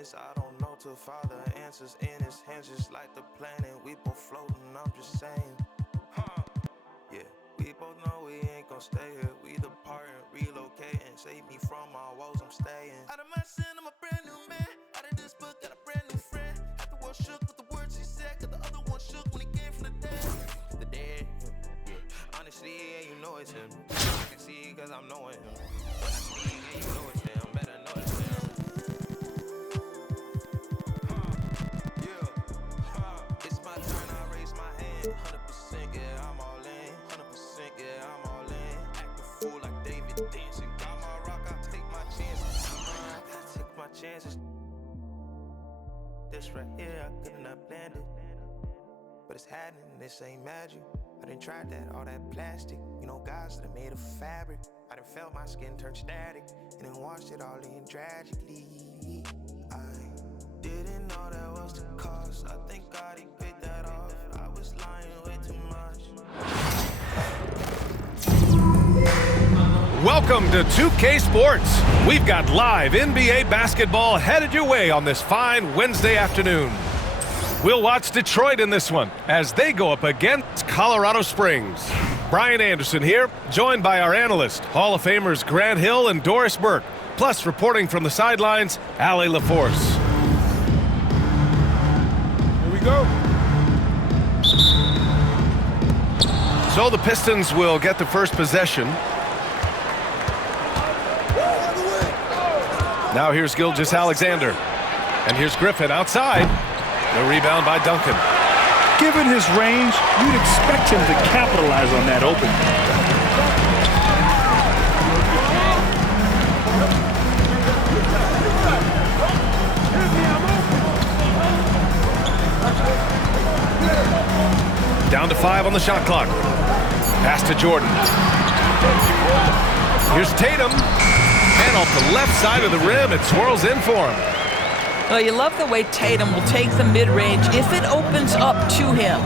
honest, I don't know till Father answers in his hands, just like the planet. We both floating, I'm just saying. Yeah, we both know we ain't gon' stay here. We departing, relocating, save me from my woes, I'm staying. Out of my sin, I'm a brand new man. Out of this book, got a brand new friend. Half the world shook with the words he said, cause the other one shook when he came from the dead. The dead, yeah. Honestly, yeah, you know it's him. I can see cause I'm knowing him. When I see, yeah, you know it's him. Better know it's him. It's my turn, I raise my hand. 100%, yeah, I'm all in. 100%, yeah, I'm all in. Act a fool like David dancing. Got my rock, I take my chances. I take my chances. This right here, I could not planned it. But it's happening, this ain't magic. I done tried that, all that plastic. You know, guys that are made of fabric. I done felt my skin turn static. And then washed it all in tragically. I didn't know that was the cost. I think God, he paid that off. I was lying way too much. Welcome to 2K Sports. We've got live NBA basketball headed your way on this fine Wednesday afternoon. We'll watch Detroit in this one as they go up against Colorado Springs. Brian Anderson here, joined by our analysts, Hall of Famers Grant Hill and Doris Burke, plus reporting from the sidelines, Allie LaForce. Here we go. So the Pistons will get the first possession. Now here's Gilgeous-Alexander. And here's Griffin outside. The rebound by Duncan. Given his range, you'd expect him to capitalize on that opening. Down to 5 on the shot clock. Pass to Jordan. Here's Tatum. And off the left side of the rim, it swirls in for him. Well, you love the way Tatum will take the mid-range if it opens up to him.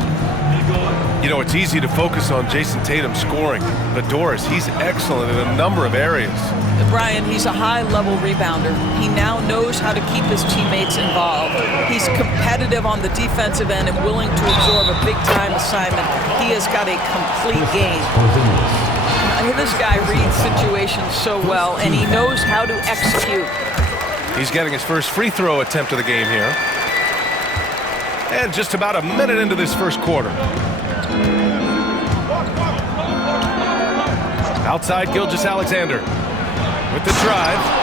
You know, it's easy to focus on Jason Tatum scoring, but Doris, he's excellent in a number of areas. Brian, he's a high-level rebounder. He now knows how to keep his teammates involved. He's competitive on the defensive end and willing to absorb a big-time assignment. He has got a complete game. This guy reads situations so well, and he knows how to execute. He's getting his first free throw attempt of the game here. And just about a minute into this first quarter. Outside, Gilgeous-Alexander with the drive.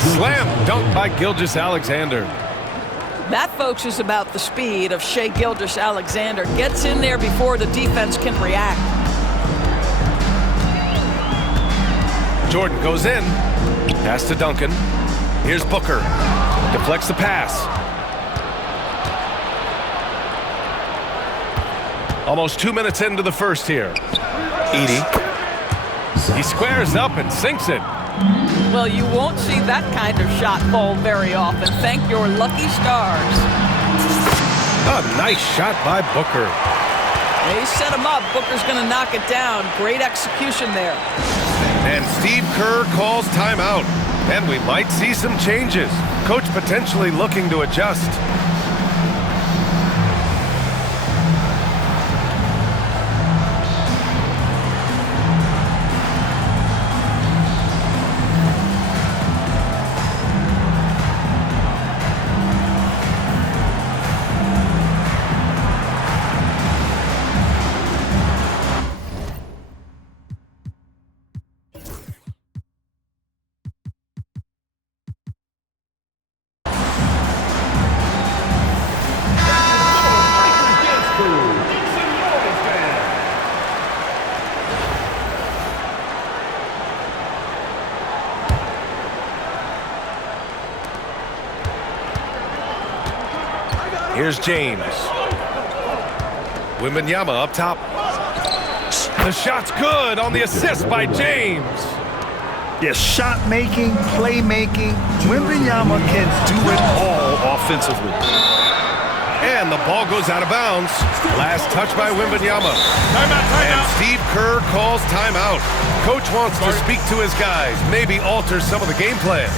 Slam dunk by Gilgeous-Alexander. That, folks, is about the speed of Shai Gilgeous-Alexander. Gets in there before the defense can react. Jordan goes in. Pass to Duncan. Here's Booker. Deflects the pass. Almost 2 minutes into the first here. Edey. He squares up and sinks it. Well, you won't see that kind of shot fall very often. Thank your lucky stars. A nice shot by Booker. They set him up. Booker's going to knock it down. Great execution there. And Steve Kerr calls timeout. And we might see some changes. Coach potentially looking to adjust. Here's James. Wembanyama up top. The shot's good on the assist by James. Yeah, shot making, play making. Wembanyama can do it all offensively. And the ball goes out of bounds. Last touch by Wembanyama. And Steve Kerr calls timeout. Coach wants to speak to his guys, maybe alter some of the game plan.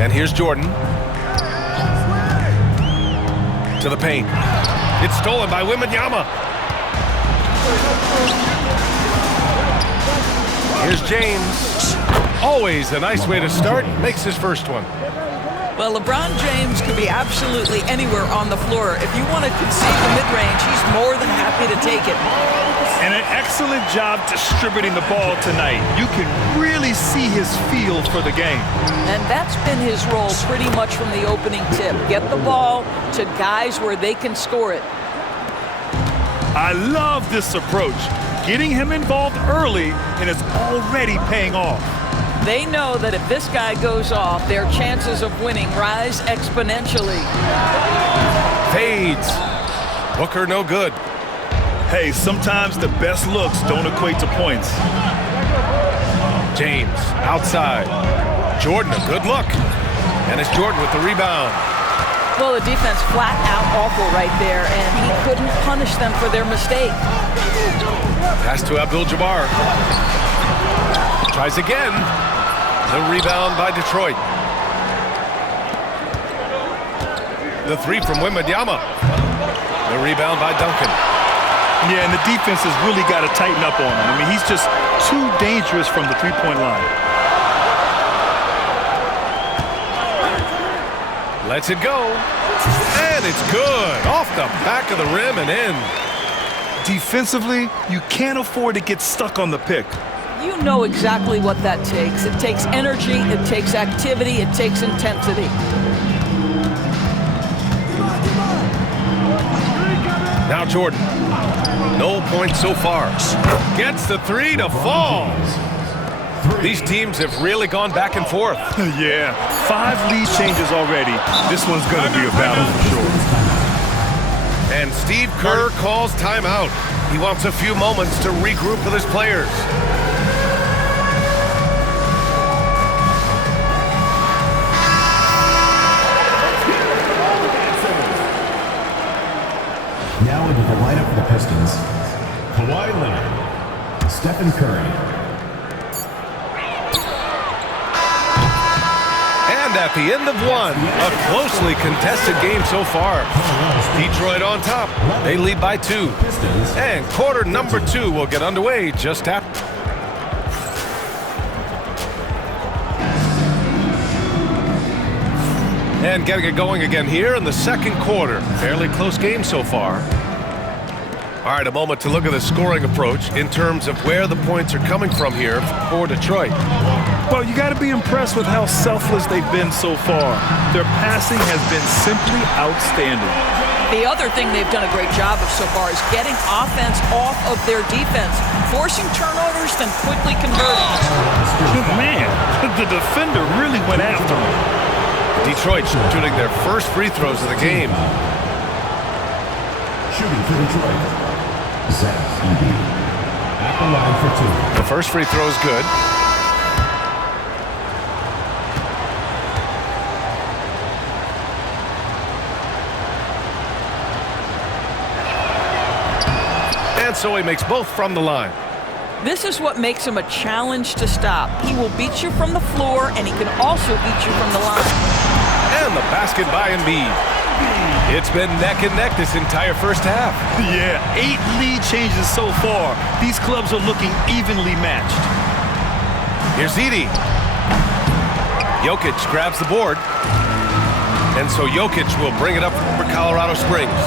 And here's Jordan. To the paint. It's stolen by Wembanyama. Here's James. Always a nice way to start. Makes his first one. Well, LeBron James could be absolutely anywhere on the floor. If you want to concede the mid-range, he's more than happy to take it. And an excellent job distributing the ball tonight. You can really see his feel for the game. And that's been his role pretty much from the opening tip. Get the ball to guys where they can score it. I love this approach. Getting him involved early, and it's already paying off. They know that if this guy goes off, their chances of winning rise exponentially. Fades. Booker no good. Hey, sometimes the best looks don't equate to points. James outside. Jordan a good look. And it's Jordan with the rebound. Well, the defense flat out awful right there, and he couldn't punish them for their mistake. Pass to Abdul-Jabbar. Tries again. The rebound by Detroit. The three from Wembanyama. The rebound by Duncan. Yeah, and the defense has really got to tighten up on him. I mean, he's just too dangerous from the three-point line. Lets it go. And it's good. Off the back of the rim and in. Defensively, you can't afford to get stuck on the pick. You know exactly what that takes. It takes energy, it takes activity, it takes intensity. Now Jordan. No points so far. Gets the three to fall. These teams have really gone back and forth. Yeah, 5 lead changes already. This one's going to be a battle for sure. And Steve Kerr calls timeout. He wants a few moments to regroup with his players. Now into the lineup for the Pistons, Kawhi Leonard, Stephen Curry. And at the end of one, a closely contested game so far. Detroit on top. They lead by 2. And quarter number 2 will get underway just after. And getting it going again here in the second quarter. Fairly close game so far. All right, a moment to look at the scoring approach in terms of where the points are coming from here for Detroit. Well, you got to be impressed with how selfless they've been so far. Their passing has been simply outstanding. The other thing they've done a great job of so far is getting offense off of their defense, forcing turnovers, then quickly converting. Man, the defender really went after him. Detroit shooting their first free throws of the game. Shooting for Detroit, Zach Edey. At the line for 2. The first free throw is good. And so he makes both from the line. This is what makes him a challenge to stop. He will beat you from the floor, and he can also beat you from the line. And the basket by Embiid. It's been neck and neck this entire first half. Yeah, 8 lead changes so far. These clubs are looking evenly matched. Here's Edey. Jokic grabs the board. And so Jokic will bring it up for Colorado Springs.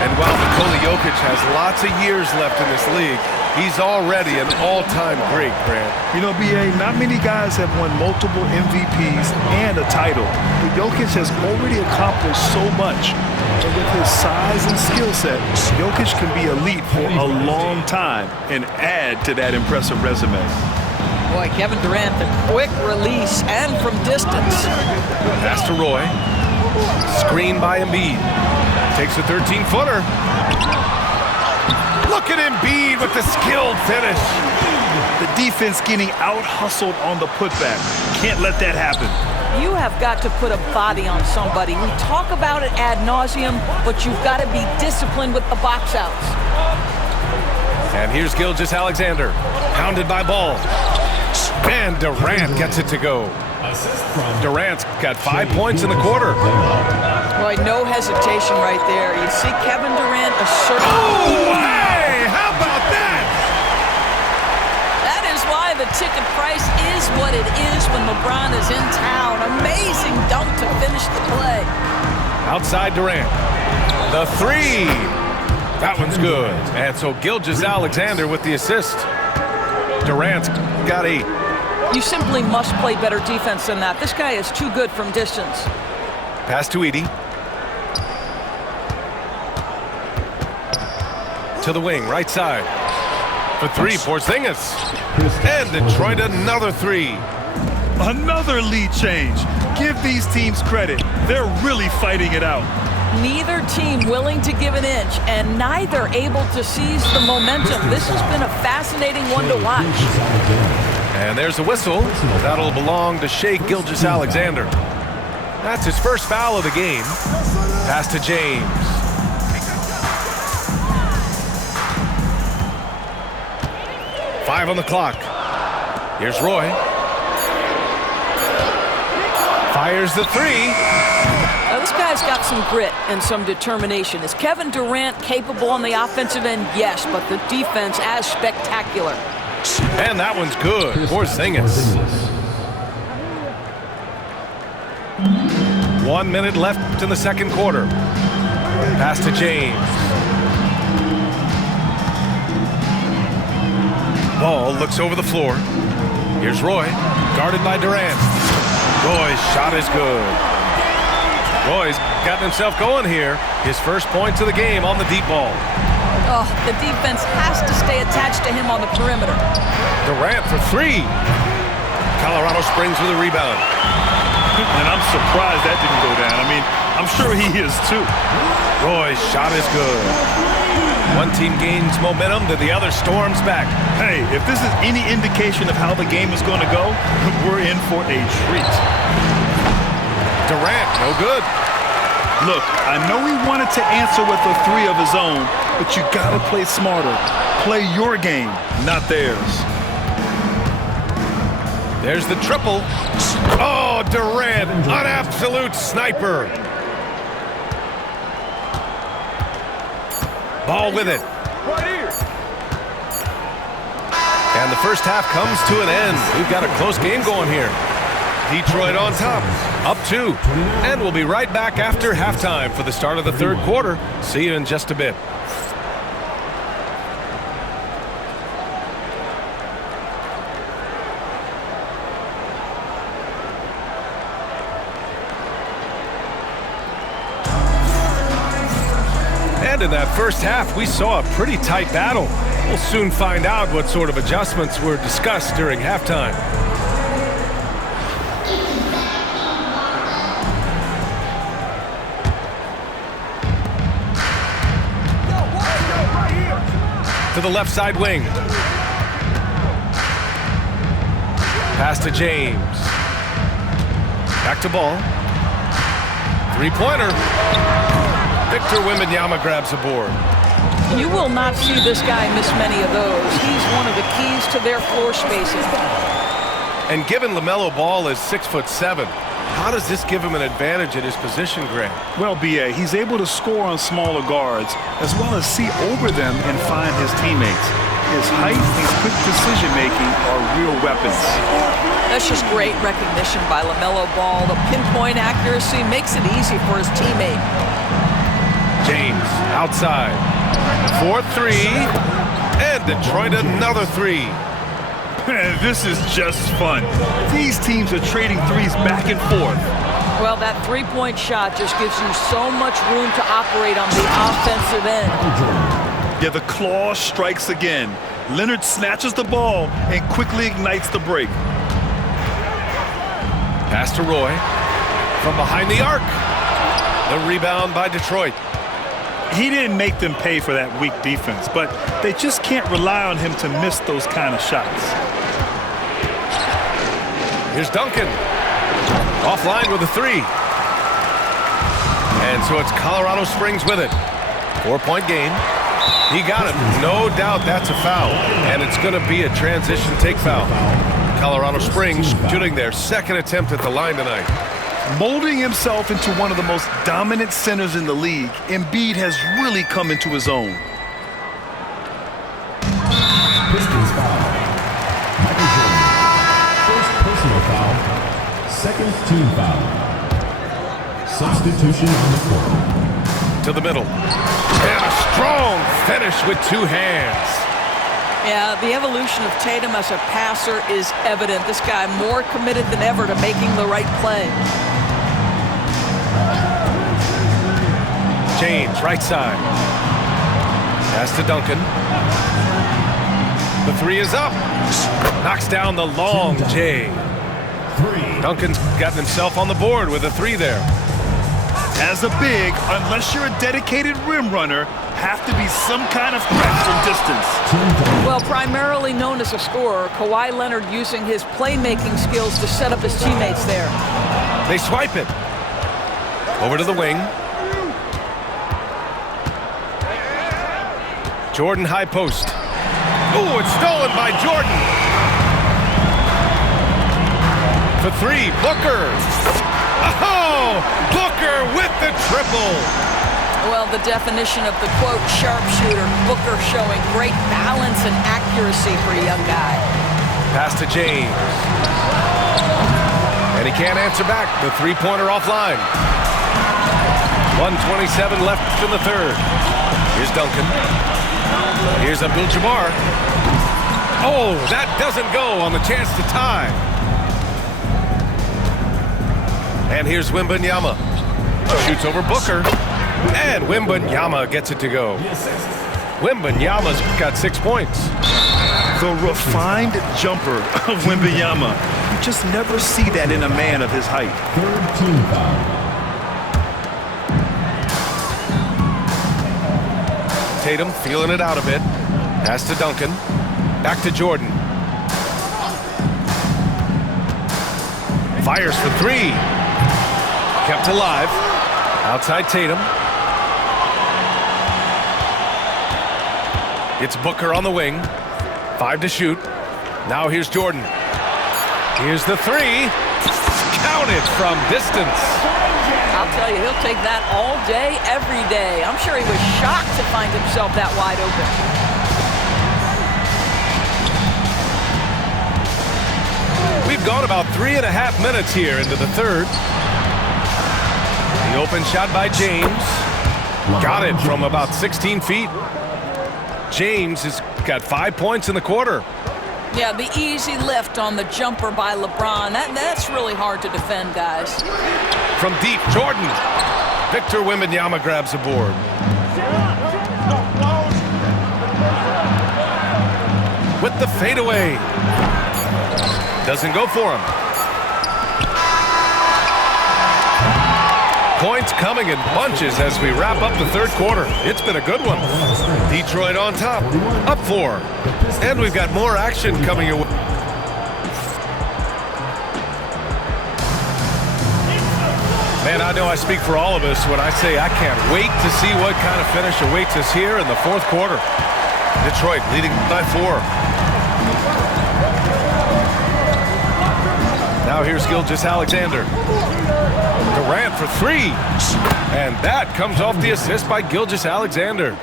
And while Nikola Jokic has lots of years left in this league, he's already an all-time great, Grant. You know, B.A., not many guys have won multiple MVPs and a title, but Jokic has already accomplished so much. And with his size and skill set, Jokic can be elite for a long time and add to that impressive resume. Boy, Kevin Durant, the quick release and from distance. Pass to Roy. Screen by Embiid. Takes a 13-footer. Look at Embiid with the skilled finish. The defense getting out-hustled on the putback. Can't let that happen. You have got to put a body on somebody. We talk about it ad nauseum, but you've got to be disciplined with the box outs. And here's Gilgeous-Alexander. Pounded by Ball. And Durant gets it to go. Durant's got 5 points in the quarter. Boy, no hesitation right there. You see Kevin Durant assert. Oh, hey! How about that? That is why the ticket price is what it is when LeBron is in town. Amazing dunk to finish the play. Outside Durant. The three. That one's good. And so Gilgeous-Alexander with the assist. Durant's got 8. You simply must play better defense than that. This guy is too good from distance. Pass to Edey. To the wing, right side. For 3, Porzingis. And Detroit another 3. Another lead change. Give these teams credit. They're really fighting it out. Neither team willing to give an inch, and neither able to seize the momentum. This has been a fascinating one to watch. And there's a whistle. That'll belong to Shai Gilgeous-Alexander. That's his first foul of the game. Pass to James. Five on the clock. Here's Roy. Fires the 3. Now, this guy's got some grit and some determination. Is Kevin Durant capable on the offensive end? Yes, but the defense as spectacular. And that one's good. Porzingis. 1 minute left in the second quarter. Pass to James. Ball looks over the floor. Here's Roy, guarded by Durant. Roy's shot is good. Roy's gotten himself going here. His first points of the game on the deep ball. Oh, the defense has to stay attached to him on the perimeter. Durant for 3. Colorado Springs with a rebound. And I'm surprised that didn't go down. I mean, I'm sure he is too. Roy's shot is good. One team gains momentum, then the other storms back. Hey, if this is any indication of how the game is going to go, we're in for a treat. Durant, no good. Look, I know he wanted to answer with a 3 of his own, but you got to play smarter. Play your game, not theirs. There's the triple. Oh, Durant, an absolute sniper. Ball with it. Right here. And the first half comes to an end. We've got a close game going here. Detroit on top, up 2. And we'll be right back after halftime for the start of the third quarter. See you in just a bit. And in that first half, we saw a pretty tight battle. We'll soon find out what sort of adjustments were discussed during halftime. To the left side wing. Pass to James. Back to Ball. 3-pointer. Victor Wembanyama grabs a board. You will not see this guy miss many of those. He's one of the keys to their floor spacing. And given LaMelo Ball is 6'7", how does this give him an advantage at his position, Grant? Well, B.A., he's able to score on smaller guards as well as see over them and find his teammates. His height and quick decision-making are real weapons. That's just great recognition by LaMelo Ball. The pinpoint accuracy makes it easy for his teammate. James outside. 4-3. And Detroit another 3. This is just fun. These teams are trading threes back and forth. Well, that three-point shot just gives you so much room to operate on the offensive end. Yeah, the claw strikes again. Leonard snatches the ball and quickly ignites the break. Pass to Roy. From behind the arc. The rebound by Detroit. He didn't make them pay for that weak defense, but they just can't rely on him to miss those kind of shots. Here's Duncan. Offline with a 3. And so it's Colorado Springs with it. 4-point game. He got it. No doubt that's a foul. And it's going to be a transition take foul. Colorado Springs shooting their second attempt at the line tonight. Molding himself into one of the most dominant centers in the league, Embiid has really come into his own. Pistons foul. Michael Jordan. First personal foul. Second team foul. Substitution on the court. To the middle. And a strong finish with 2 hands. Yeah, the evolution of Tatum as a passer is evident. This guy more committed than ever to making the right play. James, right side. Pass to Duncan. The 3 is up. Knocks down the long J. Duncan's gotten himself on the board with a 3 there. As a big, unless you're a dedicated rim runner, have to be some kind of threat from distance. Well, primarily known as a scorer, Kawhi Leonard using his playmaking skills to set up his teammates there. They swipe it. Over to the wing. Jordan high post. Ooh, it's stolen by Jordan. For 3, Booker. Oh, Booker with the triple. Well, the definition of the, quote, sharpshooter, Booker showing great balance and accuracy for a young guy. Pass to James. And he can't answer back. The 3-pointer offline. 1:27 left in the third. Here's Duncan. Here's Abdul-Jabbar. Oh, that doesn't go on the chance to tie. And here's Wembanyama. Shoots over Booker. And Wembanyama gets it to go. Wembanyama's got 6 points. The refined jumper of Wembanyama. You just never see that in a man of his height. Third team foul. Tatum feeling it out a bit. Pass to Duncan. Back to Jordan. Fires for 3. Kept alive. Outside Tatum. It's Booker on the wing. 5 to shoot. Now here's Jordan. Here's the 3. Counted from distance. I'll tell you, he'll take that all day, every day. I'm sure he was shocked to find himself that wide open. We've gone about 3.5 minutes here into the third. The open shot by James. Got it from about 16 feet. James has got 5 points in the quarter. Yeah, the easy lift on the jumper by LeBron. That's really hard to defend, guys. From deep, Jordan. Victor Wembanyama grabs a board. With the fadeaway. Doesn't go for him. Points coming in bunches as we wrap up the third quarter. It's been a good one. Detroit on top, up 4. And we've got more action coming your way. Man, I know I speak for all of us when I say I can't wait to see what kind of finish awaits us here in the fourth quarter. Detroit leading by 4. Now here's Gilgeous-Alexander. Durant for 3. And that comes off the assist by Gilgeous-Alexander.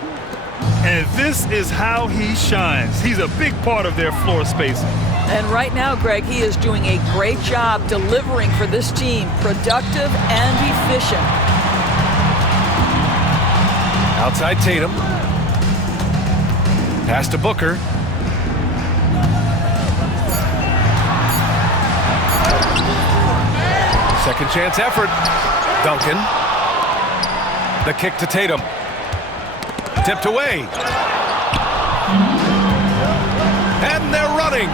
And this is how he shines. He's a big part of their floor spacing. And right now, Greg, he is doing a great job delivering for this team, productive and efficient. Outside Tatum. Pass to Booker. Second chance effort. Duncan. The kick to Tatum. Tipped away. And they're running.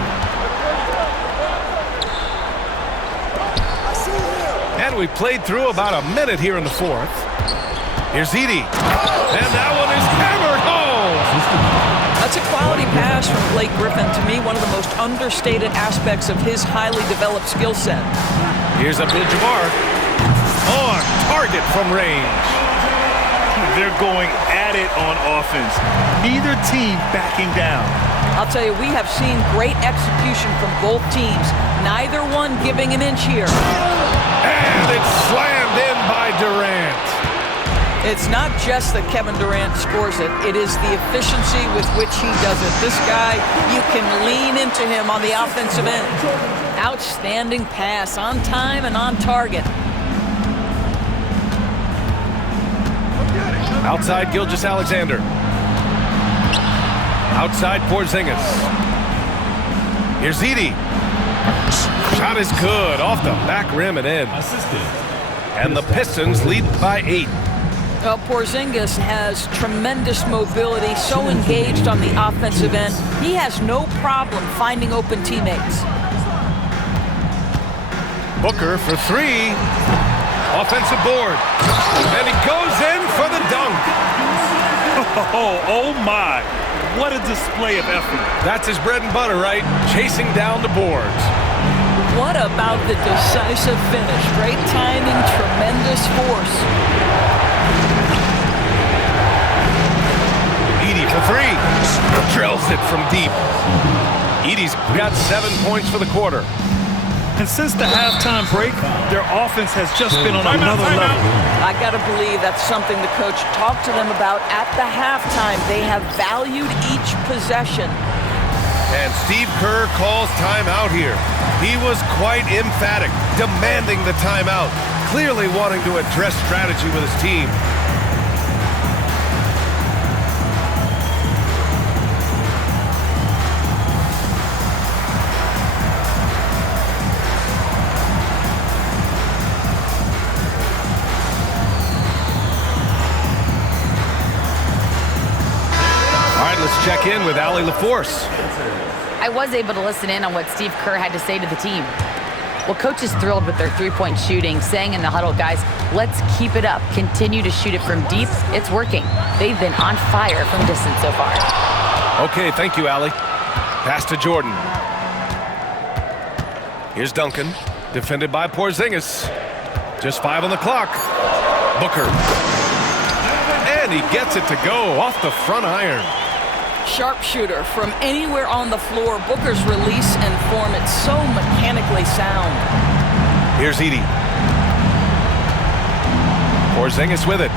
And we played through about a minute here in the fourth. Here's Edey. And that one is hammered home. That's a quality pass from Blake Griffin. To me, one of the most understated aspects of his highly developed skill set. Here's Abdul-Jabbar. On target from range. They're going at it on offense. Neither team backing down. I'll tell you, we have seen great execution from both teams. Neither one giving an inch here. And it's slammed in by Durant. It's not just that Kevin Durant scores it. It is the efficiency with which he does it. This guy, you can lean into him on the offensive end. Outstanding pass, on time and on target. Outside Gilgeous-Alexander. Outside Porzingis. Here's Edey. Shot is good. Off the back rim and in. And the Pistons lead by 8. Well, Porzingis has tremendous mobility, so engaged on the offensive end. He has no problem finding open teammates. Booker for 3. Offensive board. And he goes in for the dunk. Oh my. What a display of effort. That's his bread and butter, right? Chasing down the boards. What about the decisive finish? Great timing, tremendous force. Edey for 3. Drills it from deep. Edey's got 7 points for the quarter. And since the halftime break, their offense has just been on another level. I got to believe that's something the coach talked to them about at the halftime. They have valued each possession. And Steve Kerr calls timeout here. He was quite emphatic, demanding the timeout, clearly wanting to address strategy with his team. Let's check in with Allie LaForce. I was able to listen in on what Steve Kerr had to say to the team. Well, coach is thrilled with their three-point shooting, saying in the huddle, guys, let's keep it up. Continue to shoot it from deep. It's working. They've been on fire from distance so far. Okay, thank you, Allie. Pass to Jordan. Here's Duncan, defended by Porzingis. Just 5 on the clock. Booker. And he gets it to go off the front iron. Sharpshooter from anywhere on the floor. Booker's release and form, it's so mechanically sound. Here's Edey. Porzingis with it.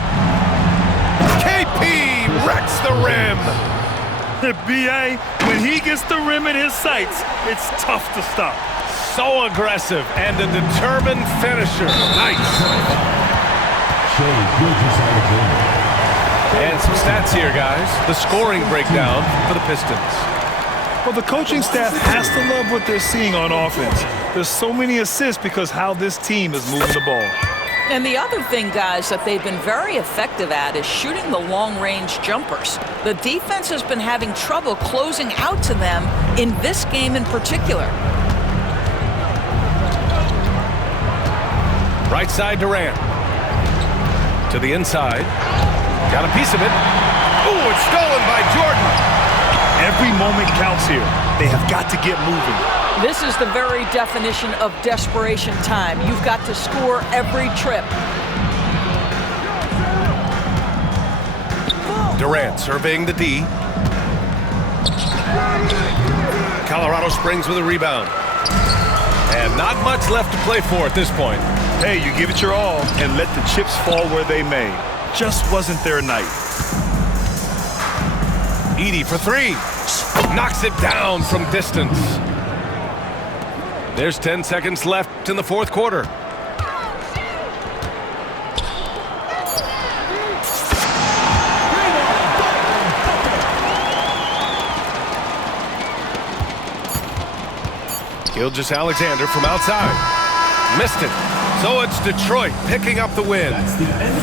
KP wrecks the rim. The BA, when he gets the rim in his sights, it's tough to stop. So aggressive and a determined finisher. Nice. And some stats here, guys. The scoring breakdown for the Pistons. Well, the coaching staff has to love what they're seeing on offense. There's so many assists because how this team is moving the ball. And the other thing, guys, that they've been very effective at is shooting the long-range jumpers. The defense has been having trouble closing out to them in this game in particular. Right side Durant. To the inside. Got a piece of it. Ooh, it's stolen by Jordan. Every moment counts here. They have got to get moving. This is the very definition of desperation time. You've got to score every trip. Durant surveying the D. Colorado Springs with a rebound. And not much left to play for at this point. Hey, you give it your all and let the chips fall where they may. Just wasn't their night. Edey for three. Knocks it down from distance. There's 10 seconds left in the fourth quarter. Gilgeous-Alexander from outside. Missed it. So it's Detroit picking up the win.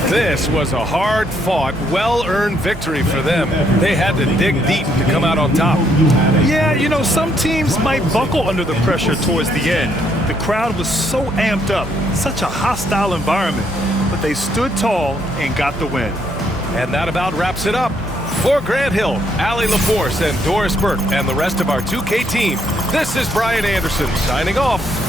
This was a hard-fought, well-earned victory for them. They had to dig deep to come out on top. Yeah, you know, some teams might buckle under the pressure towards the end. The crowd was so amped up, such a hostile environment, but they stood tall and got the win. And that about wraps it up. For Grant Hill, Allie LaForce, and Doris Burke, and the rest of our 2K team, this is Brian Anderson signing off.